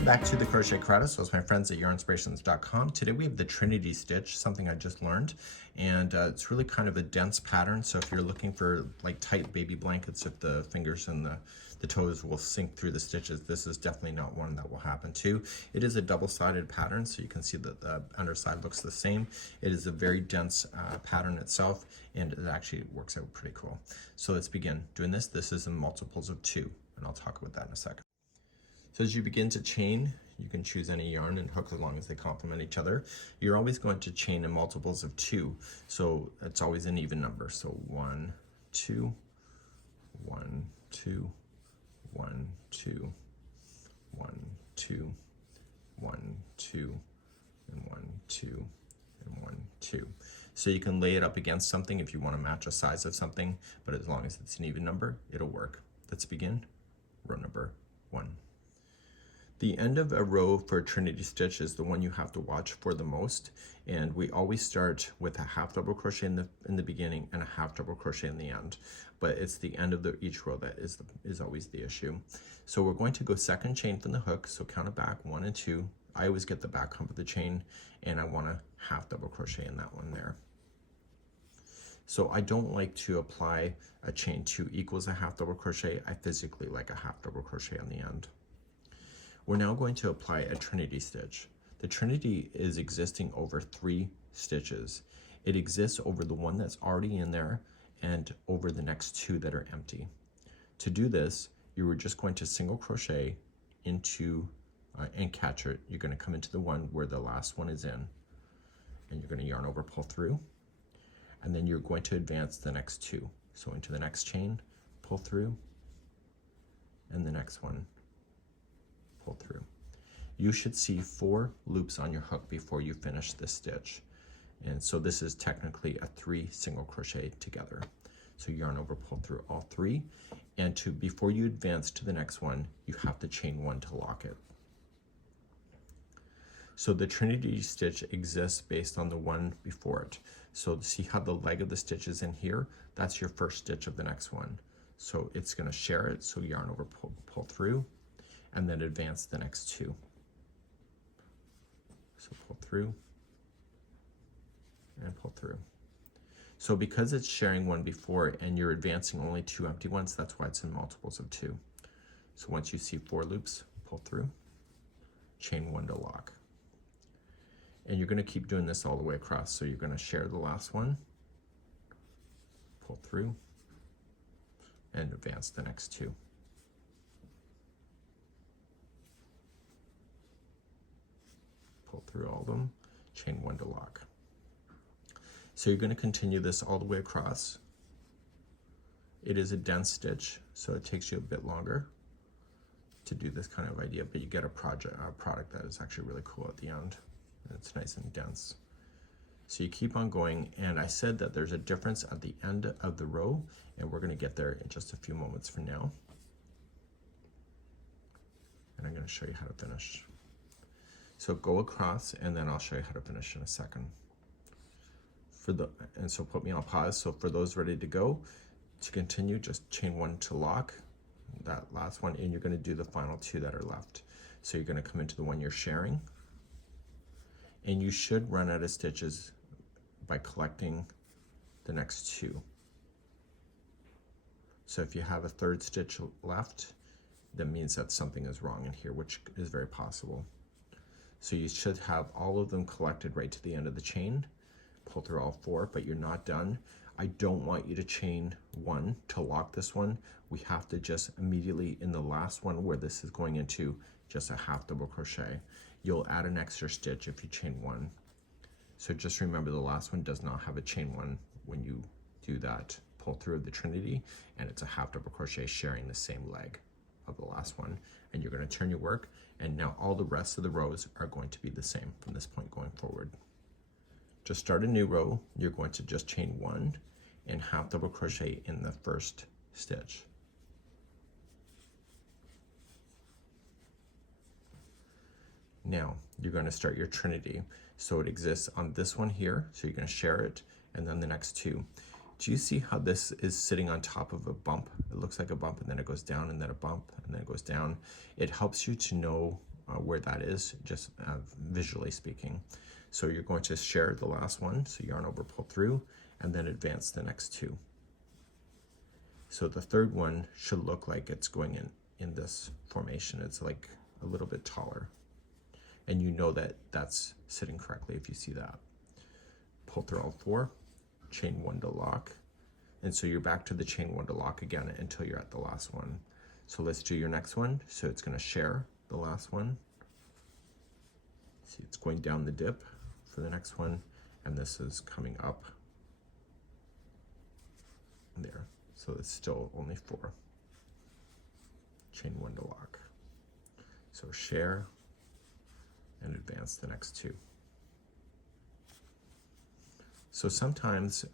Welcome back to the Crochet Karate. So it's my friends at yarnspirations.com. Today we have the Trinity Stitch, something I just learned, and it's really kind of a dense pattern. So if you're looking for like tight baby blankets, if the fingers and the toes will sink through the stitches, this is definitely not one that will happen too. It is a double-sided pattern, so you can see that the underside looks the same. It is a very dense pattern itself, and it actually works out pretty cool. So let's begin doing this. This is in multiples of 2, and I'll talk about that in a second. So as you begin to chain, you can choose any yarn and hook as long as they complement each other. You're always going to chain in multiples of 2, so it's always an even number. So 1, 2, 1, 2, 1, 2, 1, 2, 1, 2, and 1, 2, and 1, 2. So you can lay it up against something if you want to match a size of something, but as long as it's an even number, it'll work. Let's begin row number 1. The end of a row for a Trinity stitch is the one you have to watch for the most, and we always start with a half double crochet in the beginning and a half double crochet in the end, but it's the end of each row that is always the issue. So we're going to go second chain from the hook, so count it back 1 and 2. I always get the back hump of the chain, and I want to half double crochet in that one there. So I don't like to apply a chain 2 equals a half double crochet. I physically like a half double crochet on the end. We're now going to apply a Trinity stitch. The Trinity is existing over 3 stitches. It exists over the one that's already in there and over the next 2 that are empty. To do this, you were just going to single crochet into and catch it. You're going to come into the one where the last one is in, and you're going to yarn over, pull through, and then you're going to advance the next 2. So into the next chain, pull through, and the next one, pull through. You should see 4 loops on your hook before you finish this stitch, and so this is technically a 3 single crochet together. So yarn over, pull through all 3, and before you advance to the next one, you have to chain 1 to lock it. So the Trinity stitch exists based on the one before it. So see how the leg of the stitch is in here? That's your first stitch of the next one. So it's going to share it, so yarn over, pull through, and then advance the next 2. So pull through and pull through. So because it's sharing one before and you're advancing only 2 empty ones, that's why it's in multiples of 2. So once you see 4 loops, pull through, chain 1 to lock. And you're going to keep doing this all the way across. So you're going to share the last one, pull through, and advance the next 2. Pull through all of them, chain 1 to lock. So you're going to continue this all the way across. It is a dense stitch, so it takes you a bit longer to do this kind of idea, but you get a product that is actually really cool at the end. And it's nice and dense. So you keep on going, and I said that there's a difference at the end of the row, and we're going to get there in just a few moments from now. And I'm going to show you how to finish. So go across, and then I'll show you how to finish in a second. And so put me on pause. So for those ready to go, to continue, just chain 1 to lock that last one, and you're going to do the final 2 that are left. So you're going to come into the one you're sharing, and you should run out of stitches by collecting the next 2. So if you have a 3rd stitch left, that means that something is wrong in here, which is very possible. So you should have all of them collected right to the end of the chain, pull through all 4, but you're not done. I don't want you to chain 1 to lock this one. We have to just immediately in the last one where this is going into just a half double crochet. You'll add an extra stitch if you chain 1. So just remember the last one does not have a chain 1 when you do that pull through of the Trinity, and it's a half double crochet sharing the same leg of the last one. And you're going to turn your work, and now all the rest of the rows are going to be the same from this point going forward. Just start a new row. You're going to just chain 1 and half double crochet in the first stitch. Now you're going to start your Trinity. So it exists on this one here, so you're going to share it, and then the next 2. Do you see how this is sitting on top of a bump? It looks like a bump, and then it goes down, and then a bump, and then it goes down. It helps you to know where that is, just visually speaking. So you're going to share the last one, so yarn over, pull through, and then advance the next two. So the third one should look like it's going in this formation. It's like a little bit taller. And you know that that's sitting correctly if you see that. Pull through all four, chain one to lock. And so you're back to the chain one to lock again until you're at the last one. So let's do your next one. So it's going to share the last one. See, it's going down the dip for the next one, and this is coming up there. So it's still only four. Chain one to lock. So share and advance the next two. So sometimes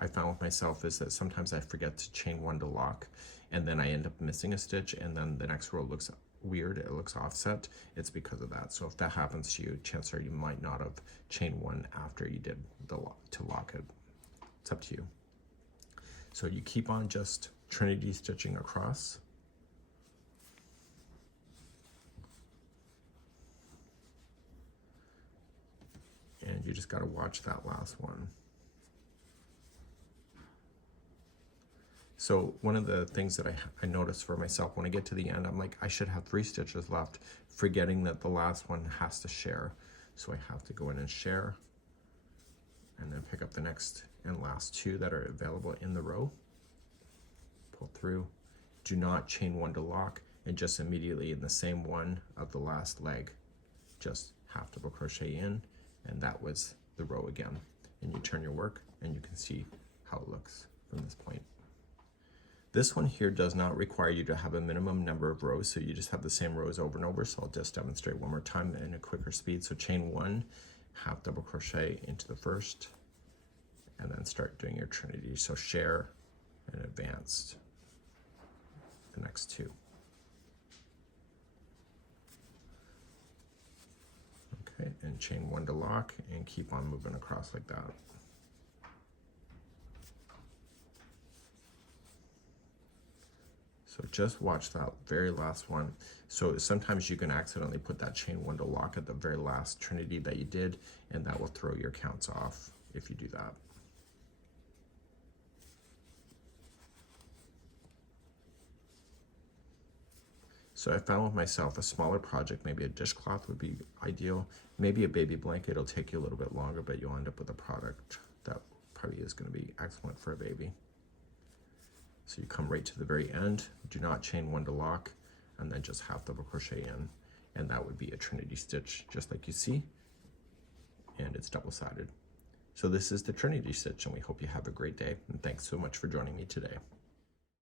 I found with myself is that sometimes I forget to chain one to lock, and then I end up missing a stitch, and then the next row looks weird, it looks offset. It's because of that. So if that happens to you, chances are you might not have chained one after you did the to lock it. It's up to you. So you keep on just Trinity stitching across. And you just got to watch that last one. So one of the things that I noticed for myself when I get to the end, I'm like, I should have 3 stitches left, forgetting that the last one has to share. So I have to go in and share, and then pick up the next and last 2 that are available in the row. Pull through. Do not chain one to lock, and just immediately in the same one of the last leg, just half double crochet in, and that was the row again. And you turn your work, and you can see how it looks from this point. This one here does not require you to have a minimum number of rows, so you just have the same rows over and over. So I'll just demonstrate one more time in a quicker speed. So chain 1, half double crochet into the first, and then start doing your Trinity. So share and advanced the next 2. Okay, and chain 1 to lock, and keep on moving across like that. So just watch that very last one. So sometimes you can accidentally put that chain 1 to lock at the very last Trinity that you did, and that will throw your counts off if you do that. So I found with myself a smaller project, maybe a dishcloth would be ideal. Maybe a baby blanket, it'll take you a little bit longer, but you'll end up with a product that probably is going to be excellent for a baby. So you come right to the very end, do not chain 1 to lock, and then just half double crochet in, and that would be a Trinity stitch, just like you see, and it's double-sided. So this is the Trinity stitch, and we hope you have a great day, and thanks so much for joining me today.